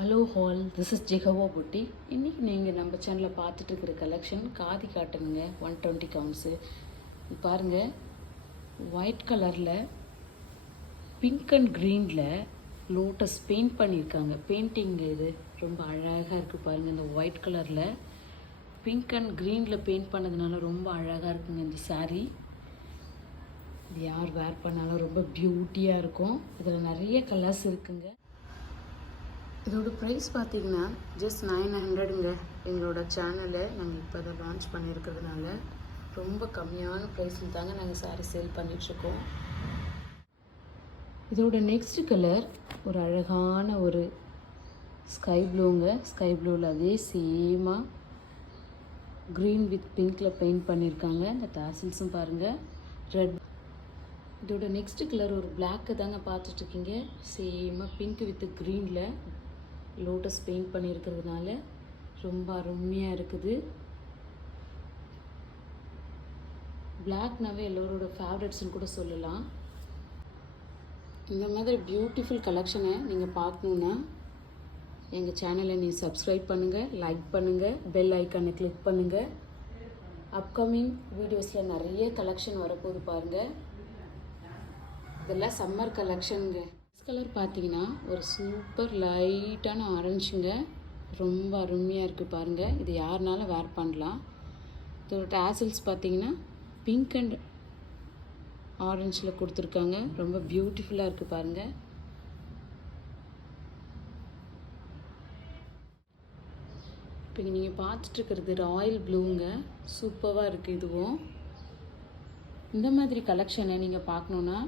Hello hall, this is ஜெகவா புட்டி. இன்றைக்கி நீங்கள் நம்ம சேனலில் பார்த்துட்டு இருக்கிற கலெக்ஷன் காதி காட்டனுங்க. 120 கவுண்ட்ஸு பாருங்கள். ஒயிட் கலரில் பிங்க் அண்ட் க்ரீனில் லோட்டஸ் பெயிண்ட் பண்ணியிருக்காங்க. பெயிண்டிங் இது ரொம்ப அழகாக இருக்குது பாருங்கள். இந்த ஒயிட் கலரில் பிங்க் அண்ட் க்ரீனில் பெயிண்ட் பண்ணதுனால ரொம்ப அழகாக இருக்குங்க இந்த சாரீ. இது யார் வேர் பண்ணாலும் ரொம்ப பியூட்டியாக இருக்கும். இதில் நிறைய கலர்ஸ் இருக்குங்க. இதோட ப்ரைஸ் பார்த்திங்கன்னா ஜஸ்ட் 900ங்க. எங்களோட சேனலை நாங்கள் இப்போ தான் லான்ச் பண்ணியிருக்கிறதுனால ரொம்ப கம்மியான ப்ரைஸில் தாங்க நாங்கள் சாரீ சேல் பண்ணிகிட்ருக்கோம். இதோட நெக்ஸ்ட் கலர் ஒரு அழகான ஒரு ஸ்கை ப்ளூங்க. ஸ்கை ப்ளூவில் அதே சேமாக க்ரீன் வித் பிங்க்கில் பெயிண்ட் பண்ணியிருக்காங்க. இந்த டாசில்ஸும் பாருங்கள் ரெட். இதோட நெக்ஸ்ட் கலர் ஒரு பிளாக்கு தாங்க பார்த்துட்ருக்கீங்க. சேமாக பிங்க் வித் க்ரீனில் லோட்டஸ் பெயிண்ட் பண்ணியிருக்கிறதுனால ரொம்ப அருமையாக இருக்குது. பிளாக்னாவே எல்லோரோட ஃபேவரட்ஸ்னு கூட சொல்லலாம். இந்த மாதிரி பியூட்டிஃபுல் கலெக்ஷனை நீங்கள் பார்க்கணுன்னா எங்கள் சேனலை நீங்கள் சப்ஸ்கிரைப் பண்ணுங்கள், லைக் பண்ணுங்கள், பெல் ஐக்கானை கிளிக் பண்ணுங்கள். அப்கமிங் வீடியோஸில் நிறைய கலெக்ஷன் வரப்போகுது பாருங்கள். இதெல்லாம் சம்மர் கலெக்ஷனுங்க. கலர் பார்த்தீங்கன்னா ஒரு சூப்பர் லைட்டான ஆரஞ்சுங்க. ரொம்ப அருமையாக இருக்குது பாருங்கள். இது யாருனாலும் வேர் பண்ணலாம். இதோட டாசில்ஸ் பார்த்தீங்கன்னா பிங்க் அண்ட் ஆரஞ்சில் கொடுத்துருக்காங்க. ரொம்ப பியூட்டிஃபுல்லாக இருக்குது பாருங்கள். இப்போ நீங்கள் பார்த்துட்ருக்கிறது ராயல் ப்ளூங்க. சூப்பராக இருக்குது இதுவும். இந்த மாதிரி கலெக்ஷனை நீங்கள் பார்க்கணுன்னா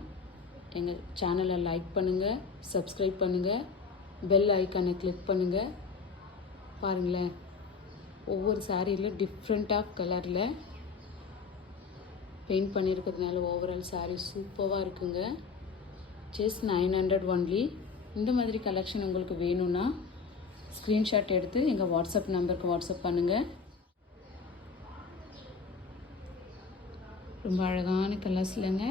எங்கள் சேனலை லைக் பண்ணுங்கள், சப்ஸ்கிரைப் பண்ணுங்கள், பெல் ஐக்கானை கிளிக் பண்ணுங்கள். பாருங்களேன், ஒவ்வொரு சாரியிலும் டிஃப்ரெண்ட் ஆஃப் கலரில் பெயிண்ட் பண்ணியிருக்கிறதுனால ஓவரால் சாரீ சூப்பராக இருக்குங்க. Just 900 only. இந்த மாதிரி கலெக்ஷன் உங்களுக்கு வேணும்னா ஸ்க்ரீன்ஷாட் எடுத்து எங்கள் வாட்ஸ்அப் நம்பருக்கு வாட்ஸ்அப் பண்ணுங்கள். ரொம்ப அழகான கலர்ஸ் இல்லைங்க.